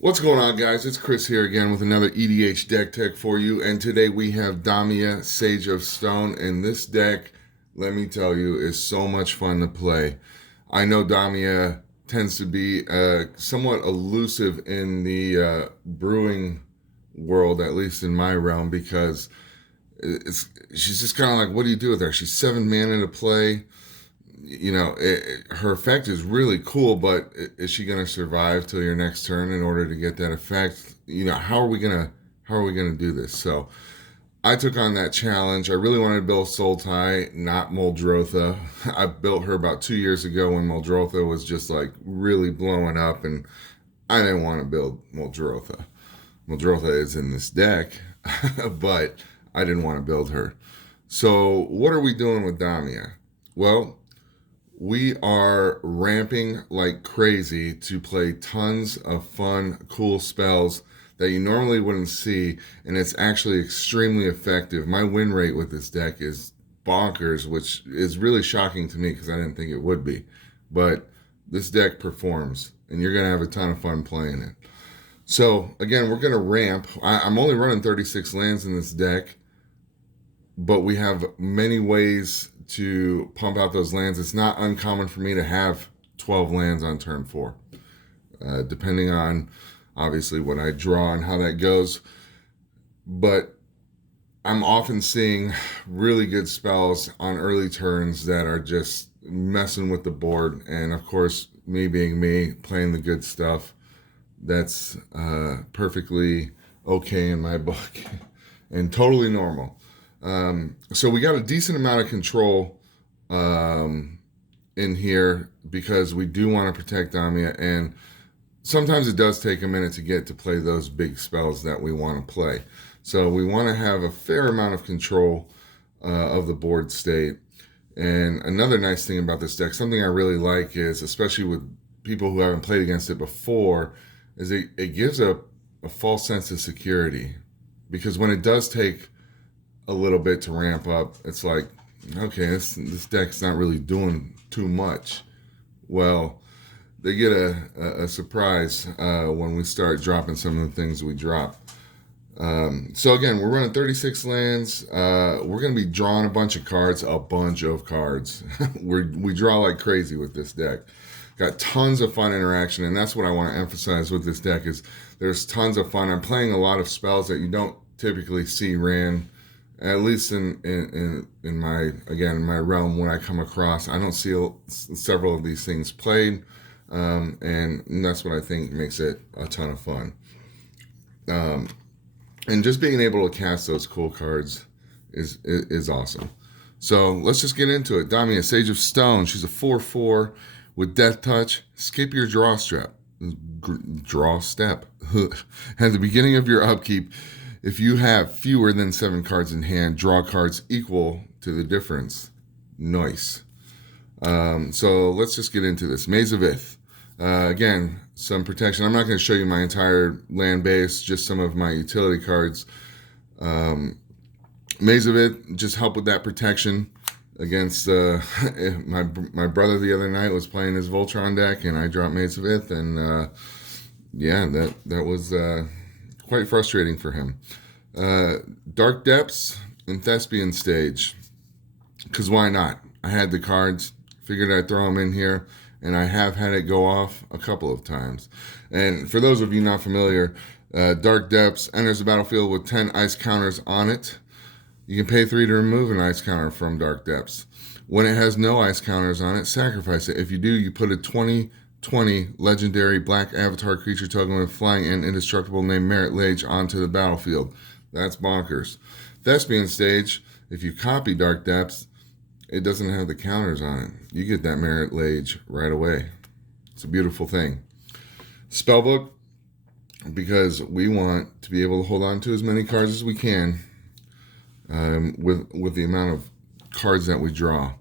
What's going on, guys? It's Chris here again with another EDH deck tech for you. And today we have Damia, Sage of Stone. And this deck, let me tell you, is so much fun to play. I know Damia tends to be somewhat elusive in the brewing world, at least in my realm, because she's just kind of like, what do you do with her? She's 7 mana to play. Her effect is really cool, but is she going to survive till your next turn in order to get that effect? How are we gonna do this? So I took on that challenge. I really wanted to build Sultai, not Muldrotha. I built her about 2 years ago when Muldrotha was just like really blowing up, and I didn't want to build Muldrotha. Muldrotha is in this deck, but I didn't want to build her. So what are we doing with Damia? Well, we are ramping like crazy to play tons of fun, cool spells that you normally wouldn't see, and it's actually extremely effective. My win rate with this deck is bonkers, which is really shocking to me because I didn't think it would be. But this deck performs, and you're going to have a ton of fun playing it. So, again, we're going to ramp. I'm only running 36 lands in this deck, but we have many ways to pump out those lands. It's not uncommon for me to have 12 lands on turn 4, depending on obviously what I draw and how that goes. But I'm often seeing really good spells on early turns that are just messing with the board. And of course, me being me, playing the good stuff, that's perfectly okay in my book and totally normal. So we got a decent amount of control in here because we do want to protect Damia, and sometimes it does take a minute to get to play those big spells that we want to play. So we want to have a fair amount of control of the board state. And another nice thing about this deck, something I really like is, especially with people who haven't played against it before, is it gives a false sense of security. Because when it does take a little bit to ramp up, it's like, okay, this deck's not really doing too much. Well, they get a surprise when we start dropping some of the things we drop. So again, we're running 36 lands. We're going to be drawing a bunch of cards. We draw like crazy with this deck. Got tons of fun interaction, and that's what I want to emphasize with this deck is there's tons of fun. I'm playing a lot of spells that you don't typically see ran, at least in my realm. When I come across, I don't see several of these things played, and that's what I think makes it a ton of fun. And just being able to cast those cool cards is awesome. So let's just get into it. Damia, Sage of Stone. She's a 4/4 with Death Touch. Skip your draw step. At the beginning of your upkeep, if you have fewer than 7 cards in hand, draw cards equal to the difference. Nice. So let's just get into this. Maze of Ith. Again, some protection. I'm not going to show you my entire land base, just some of my utility cards. Maze of Ith, just help with that protection against my brother the other night was playing his Voltron deck, and I dropped Maze of Ith, and that was quite frustrating for him. Dark Depths and Thespian Stage, because why not? I had the cards, figured I'd throw them in here, and I have had it go off a couple of times. And for those of you not familiar, Dark Depths enters the battlefield with 10 ice counters on it. You can pay 3 to remove an ice counter from Dark Depths. When it has no ice counters on it, sacrifice it. If you do, you put a 20/20 legendary black avatar creature token with flying and indestructible named Merit Lage onto the battlefield. That's bonkers. Thespian Stage, if you copy Dark Depths, it doesn't have the counters on it. You get that Merit Lage right away. It's a beautiful thing. Spellbook, because we want to be able to hold on to as many cards as we can with the amount of cards that we draw.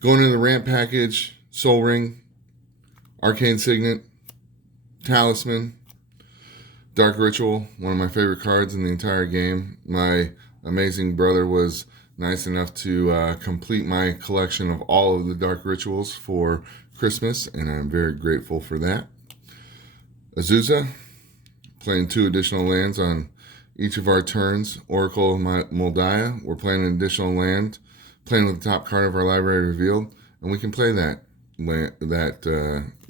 Going into the ramp package, Soul Ring, Arcane Signet, Talisman, Dark Ritual, one of my favorite cards in the entire game. My amazing brother was nice enough to complete my collection of all of the Dark Rituals for Christmas, and I'm very grateful for that. Azusa, playing 2 additional lands on each of our turns. Oracle of Moldiah, we're playing an additional land, playing with the top card of our library revealed, and we can play that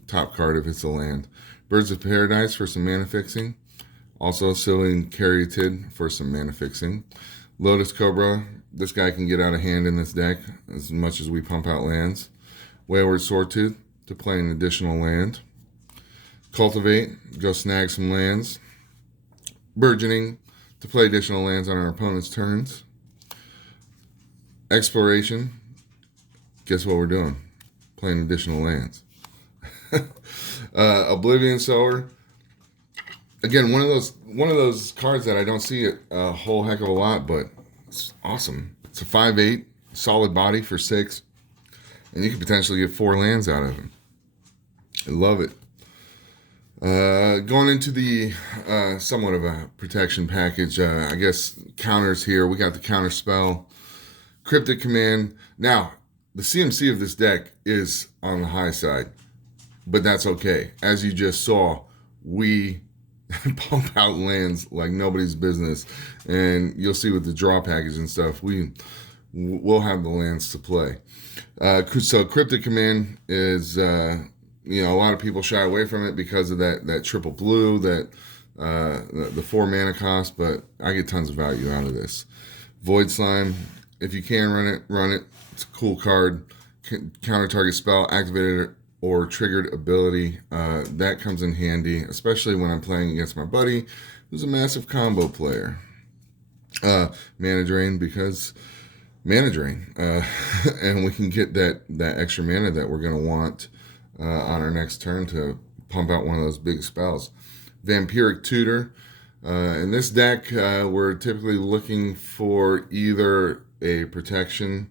top card if it's a land. Birds of Paradise for some mana fixing. Also Sylvan Caryatid for some mana fixing. Lotus Cobra, this guy can get out of hand in this deck as much as we pump out lands. Wayward Sawtooth to play an additional land. Cultivate, go snag some lands. Burgeoning to play additional lands on our opponent's turns. Exploration, guess what we're doing? Playing additional lands. Oblivion Sower, again, one of those cards that I don't see a whole heck of a lot, but it's awesome. It's a 5/8 solid body for 6, and you could potentially get 4 lands out of him. I love it. Going into the somewhat of a protection package, I guess counters here. We got the counter spell, Cryptic Command. Now, the CMC of this deck is on the high side, but that's okay. As you just saw, we pump out lands like nobody's business, and you'll see with the draw package and stuff, we'll have the lands to play. So Cryptic Command is, a lot of people shy away from it because of that triple blue, that the 4 mana cost, but I get tons of value out of this. Void Slime, if you can run it. It's a cool card. Counter target spell, activated or triggered ability. That comes in handy, especially when I'm playing against my buddy who's a massive combo player. Mana Drain, because Mana Drain. And we can get that extra mana that we're going to want on our next turn to pump out one of those big spells. Vampiric Tutor. In this deck, we're typically looking for either a protection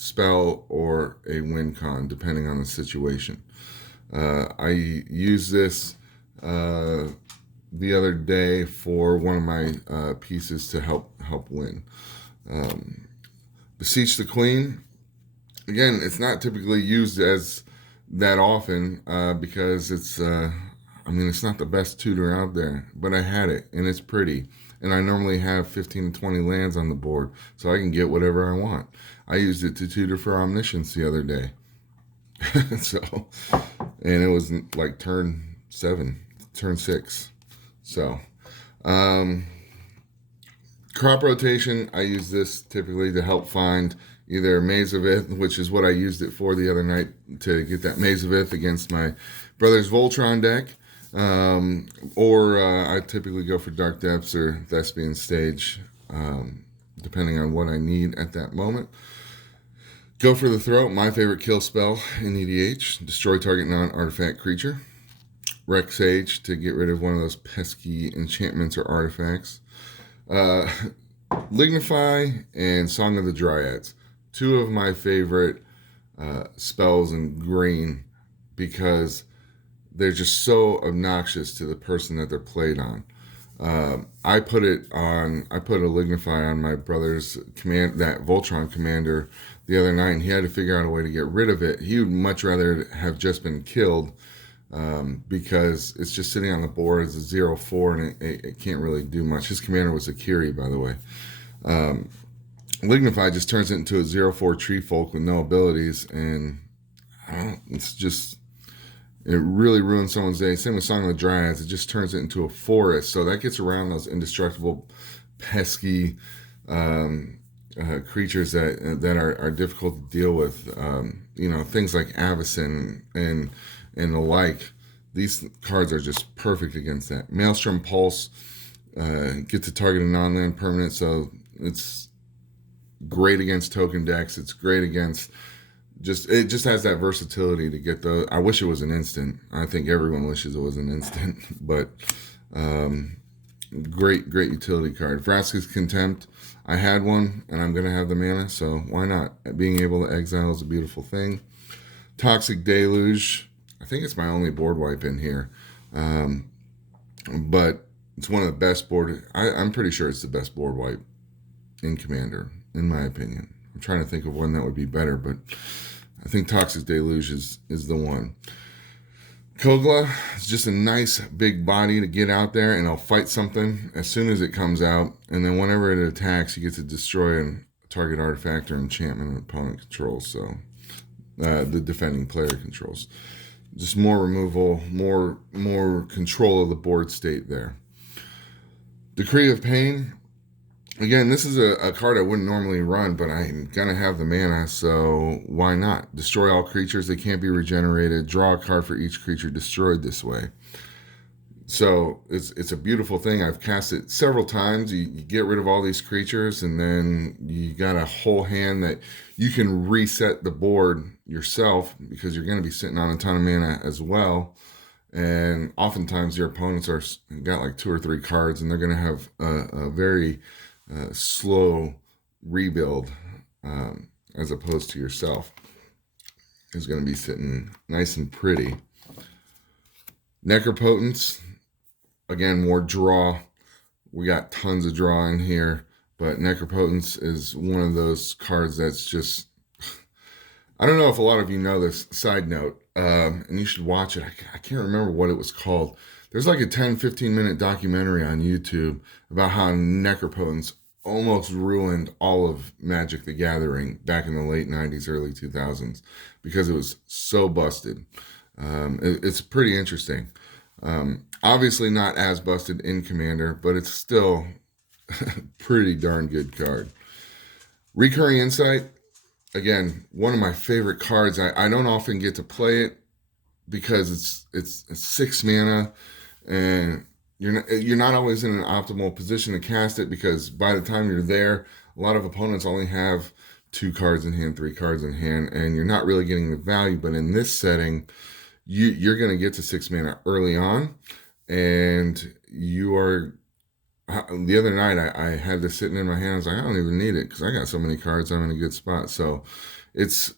spell or a win con, depending on the situation. I used this the other day for one of my pieces to help win. Beseech the Queen. Again, it's not typically used as that often because it's not the best tutor out there, but I had it and it's pretty. And I normally have 15 to 20 lands on the board, so I can get whatever I want. I used it to tutor for Omniscience the other day. And it was like turn 6. So, crop rotation, I use this typically to help find either Maze of Ith, which is what I used it for the other night, to get that Maze of Ith against my brother's Voltron deck. Or I typically go for Dark Depths or Thespian Stage, depending on what I need at that moment. Go for the Throat, my favorite kill spell in EDH. Destroy target non-artifact creature. Wreck Sage to get rid of one of those pesky enchantments or artifacts. Lignify and Song of the Dryads. 2 of my favorite spells in green because they're just so obnoxious to the person that they're played on. I put a Lignify on my brother's that Voltron commander the other night, and he had to figure out a way to get rid of it. He would much rather have just been killed because it's just sitting on the board as a 0/4, and it can't really do much. His commander was Akiri, by the way. Lignify just turns it into a 0/4 tree folk with no abilities, and it really ruins someone's day. Same with Song of the Dryads. It just turns it into a forest. So that gets around those indestructible, pesky creatures that are difficult to deal with. Things like Avacyn and the like. These cards are just perfect against that. Maelstrom Pulse, get to target a non-land permanent. So it's great against token decks. It's great against... It just has that versatility to get the... I wish it was an instant. I think everyone wishes it was an instant. But great utility card. Vraska's Contempt. I had one, and I'm going to have the mana, so why not? Being able to exile is a beautiful thing. Toxic Deluge. I think it's my only board wipe in here. But it's one of the best board... I'm pretty sure it's the best board wipe in Commander, in my opinion. I'm trying to think of one that would be better, but I think Toxic Deluge is the one. Kogla is just a nice big body to get out there and it'll fight something as soon as it comes out. And then whenever it attacks, you get to destroy a target artifact or enchantment an opponent controls. So the defending player controls. Just more removal, more control of the board state there. Decree of Pain. Again, this is a card I wouldn't normally run, but I'm going to have the mana, so why not? Destroy all creatures. They can't be regenerated. Draw a card for each creature destroyed this way. So it's a beautiful thing. I've cast it several times. You get rid of all these creatures, and then you got a whole hand that you can reset the board yourself because you're going to be sitting on a ton of mana as well. And oftentimes your opponents got like 2 or 3 cards, and they're going to have a very slow rebuild as opposed to yourself. Is going to be sitting nice and pretty. Necropotence, again, more draw. We got tons of draw in here, but Necropotence is one of those cards that's just, I don't know if a lot of you know this, side note, and you should watch it. I can't remember what it was called. There's like a 10-15 minute documentary on YouTube about how Necropotence almost ruined all of Magic the Gathering back in the late 90s, early 2000s, because it was so busted. It's pretty interesting. Obviously not as busted in Commander, but it's still pretty darn good card. Recurring Insight, again, one of my favorite cards. I don't often get to play it because it's 6 mana, and you're not always in an optimal position to cast it because by the time you're there, a lot of opponents only have 2 cards in hand, 3 cards in hand, and you're not really getting the value. But in this setting, you're going to get to 6 mana early on, and you are. The other night, I had this sitting in my hand. I was like, I don't even need it because I got so many cards. I'm in a good spot. So it's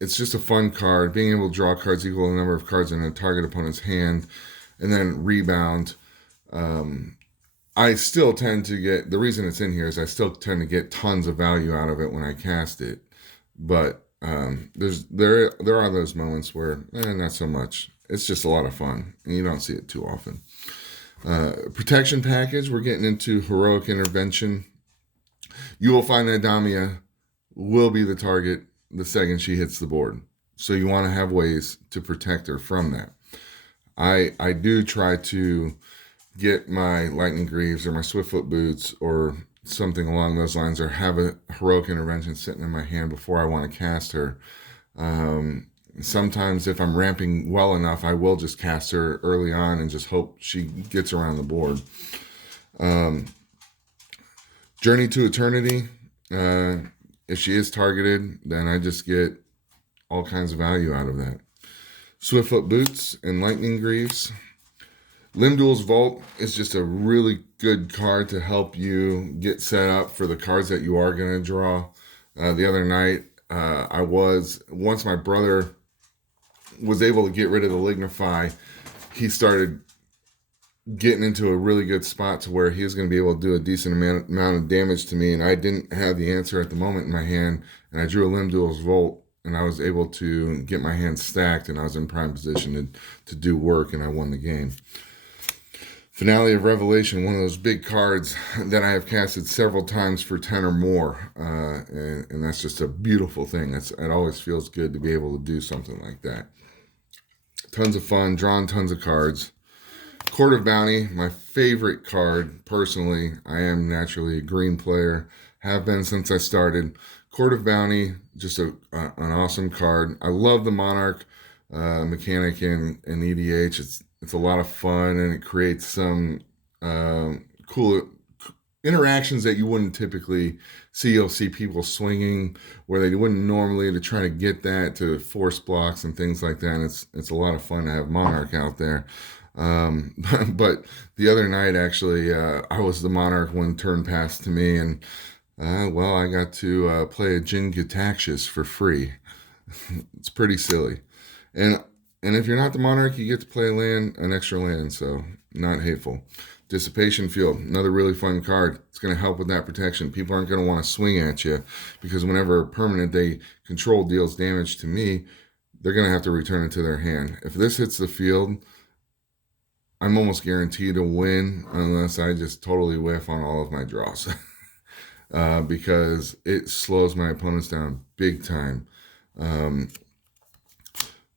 just a fun card. Being able to draw cards equal to the number of cards in a target opponent's hand, and then rebound. I still tend to get, the reason it's in here is I still tend to get tons of value out of it when I cast it. But there are those moments where not so much. It's just a lot of fun, and you don't see it too often. Protection package, we're getting into heroic intervention. You will find that Damia will be the target the second she hits the board. So you want to have ways to protect her from that. I do try to get my Lightning Greaves or my Swiftfoot Boots or something along those lines, or have a heroic intervention sitting in my hand before I want to cast her. Sometimes if I'm ramping well enough, I will just cast her early on and just hope she gets around the board. Journey to Eternity, if she is targeted, then I just get all kinds of value out of that. Swiftfoot Boots and Lightning Greaves. Limdul's Vault is just a really good card to help you get set up for the cards that you are going to draw. The other night, once my brother was able to get rid of the Lignify, he started getting into a really good spot to where he was going to be able to do a decent amount of damage to me, and I didn't have the answer at the moment in my hand, and I drew a Limdul's Vault, and I was able to get my hand stacked, and I was in prime position to do work, and I won the game. Finale of Revelation, one of those big cards that I have casted several times for 10 or more, and that's just a beautiful thing. It always feels good to be able to do something like that. Tons of fun, drawn tons of cards. Court of Bounty, my favorite card, personally. I am naturally a green player, have been since I started. Court of Bounty, just an awesome card. I love the Monarch mechanic in EDH. It's a lot of fun, and it creates some cool interactions that you wouldn't typically see. You'll see people swinging where they wouldn't normally, to try to get that to force blocks and things like that. And it's a lot of fun to have Monarch out there. But the other night, actually, I was the Monarch when turn passed to me, and I got to play a Jin Gitaxias for free. It's pretty silly. And if you're not the Monarch, you get to play an extra land, so not hateful. Dissipation Field, another really fun card. It's going to help with that protection. People aren't going to want to swing at you, because whenever a permanent they control deals damage to me, they're going to have to return it to their hand. If this hits the field, I'm almost guaranteed to win unless I just totally whiff on all of my draws. Because it slows my opponents down big time. Um,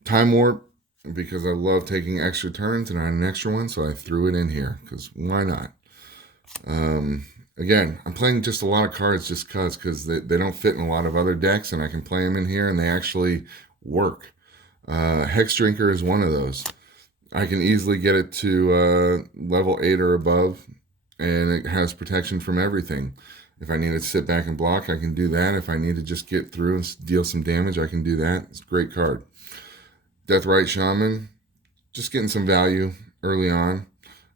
Time warp, because I love taking extra turns and I had an extra one, so I threw it in here because why not? Again, I'm playing just a lot of cards just because they don't fit in a lot of other decks, and I can play them in here and they actually work. Hex Drinker is one of those. I can easily get it to level 8 or above, and it has protection from everything. If I need to sit back and block, I can do that. If I need to just get through and deal some damage, I can do that. It's a great card. Deathrite Shaman, just getting some value early on.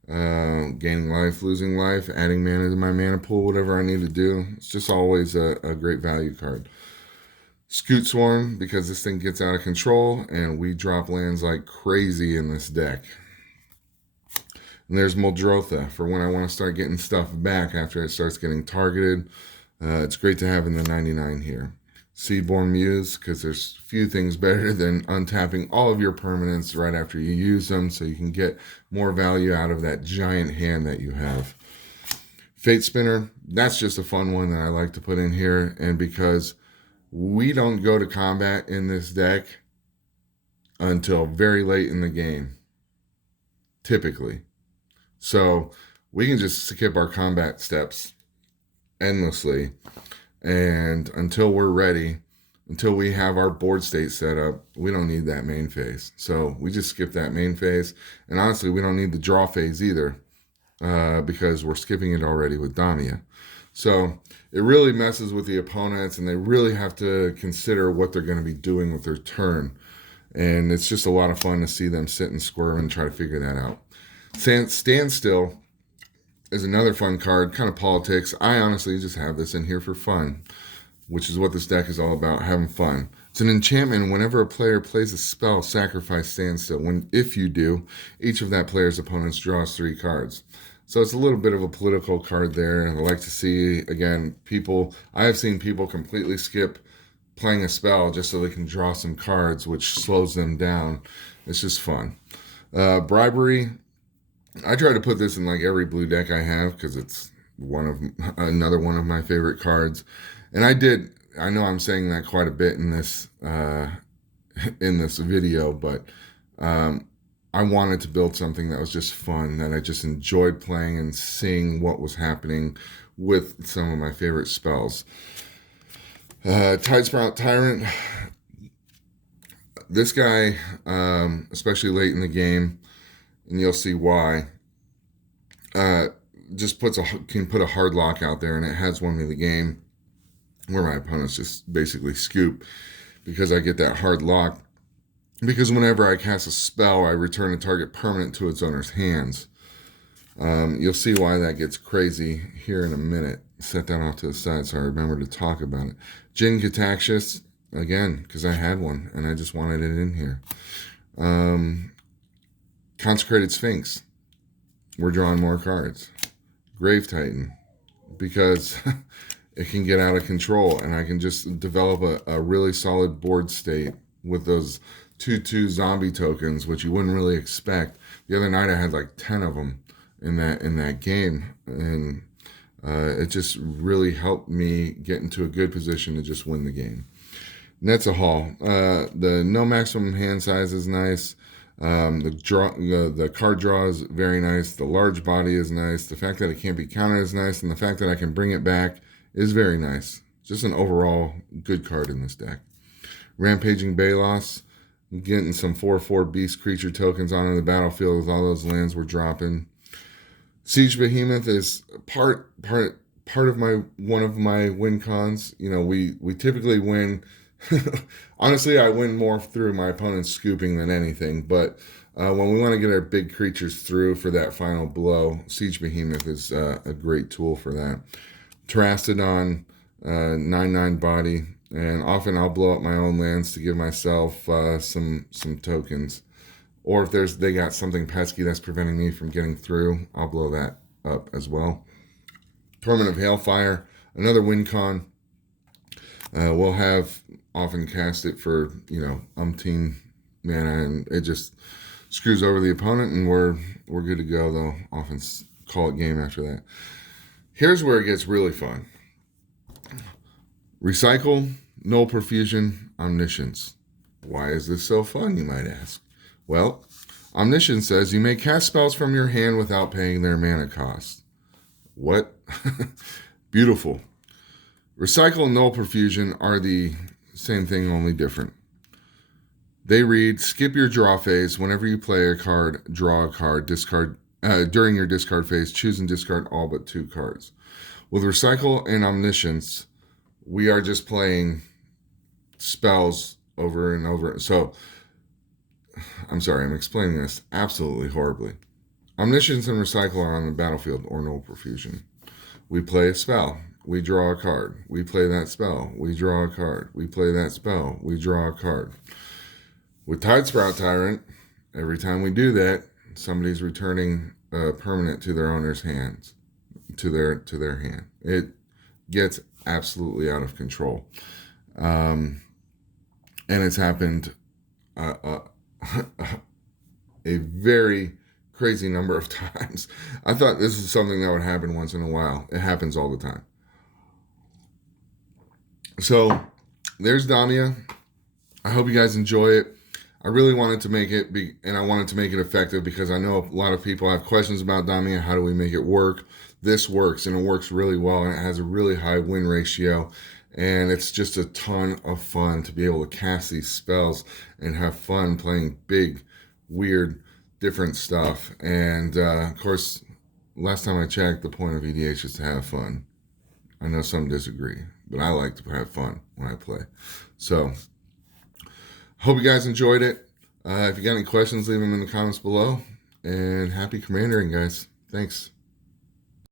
Gaining life, losing life, adding mana to my mana pool, whatever I need to do. It's just always a great value card. Scoot Swarm, because this thing gets out of control, and we drop lands like crazy in this deck. And there's Muldrotha for when I want to start getting stuff back after it starts getting targeted. It's great to have in the 99 here. Seedborn Muse, because there's few things better than untapping all of your permanents right after you use them, so you can get more value out of that giant hand that you have. Fate Spinner, that's just a fun one that I like to put in here, and because we don't go to combat in this deck until very late in the game, typically. So we can just skip our combat steps endlessly, and until we're ready, until we have our board state set up, we don't need that main phase. So we just skip that main phase, and honestly, we don't need the draw phase either, because we're skipping it already with Damia. So it really messes with the opponents, and they really have to consider what they're going to be doing with their turn. And it's just a lot of fun to see them sit and squirm and try to figure that out. Standstill is another fun card, kind of politics. I honestly just have this in here for fun, which is what this deck is all about, having fun. It's an enchantment. Whenever a player plays a spell, sacrifice Standstill. If you do, each of that player's opponents draws 3 cards. So it's a little bit of a political card there. And I like to see, again, I have seen people completely skip playing a spell just so they can draw some cards, which slows them down. It's just fun. Bribery, I try to put this in like every blue deck I have because it's another one of my favorite cards. And I know I'm saying that quite a bit in this video, but I wanted to build something that was just fun, that I just enjoyed playing and seeing what was happening with some of my favorite spells. Tidesprout Tyrant. This guy, especially late in the game, and you'll see why, just can put a hard lock out there, and it has won me the game where my opponents just basically scoop because I get that hard lock. Because whenever I cast a spell, I return a target permanent to its owner's hands. You'll see why that gets crazy here in a minute. Set that off to the side so I remember to talk about it. Jin Cataxius, again, because I had one and I just wanted it in here. Consecrated Sphinx. We're drawing more cards. Grave Titan, because it can get out of control, and I can just develop a really solid board state with those 2/2 zombie tokens, which you wouldn't really expect. The other night I had like 10 of them in that game, and it just really helped me get into a good position to just win the game. Netza Hall. The no maximum hand size is nice. The card draw is very nice. The large body is nice. The fact that it can't be countered is nice, and the fact that I can bring it back is very nice. Just an overall good card in this deck. Rampaging Balos. Getting some 4/4 beast creature tokens onto the battlefield with all those lands we're dropping. Siege Behemoth is part of one of my win cons. You know, we typically win. Honestly, I win more through my opponent's scooping than anything. But when we want to get our big creatures through for that final blow, Siege Behemoth is a great tool for that. Terastodon, 9/9 body. And often I'll blow up my own lands to give myself some tokens. Or if they got something pesky that's preventing me from getting through, I'll blow that up as well. Torment of Hailfire, another win con. We'll have often cast it for, umpteen mana, and it just screws over the opponent, and we're good to go. They'll often call it game after that. Here's where it gets really fun. Recycle, null perfusion, omniscience. Why is this so fun, you might ask? Well, omniscience says you may cast spells from your hand without paying their mana cost. What? Beautiful. Recycle and null perfusion are the same thing, only different. They read, skip your draw phase. Whenever you play a card, draw a card. Discard during your discard phase, choose and discard all but 2 cards. With Recycle and Omniscience, we are just playing spells over and over. So, I'm sorry, I'm explaining this absolutely horribly. Omniscience and Recycle are on the battlefield, or null perfusion. We play a spell. We draw a card. We play that spell. We draw a card. We play that spell. We draw a card. With Tidesprout Tyrant, every time we do that, somebody's returning a permanent to their owner's hands, to their hand. It gets absolutely out of control, and it's happened a very crazy number of times. I thought this is something that would happen once in a while. It happens all the time. So there's Damia. I hope you guys enjoy it. I really wanted to make it and I wanted to make it effective because I know a lot of people have questions about Damia. How do we make it work? This works, and it works really well, and it has a really high win ratio, and it's just a ton of fun to be able to cast these spells and have fun playing big, weird, different stuff. And of course, last time I checked, the point of EDH is to have fun. I know some disagree, but I like to have fun when I play. So hope you guys enjoyed it. If you got any questions, leave them in the comments below. And happy commandering, guys. Thanks.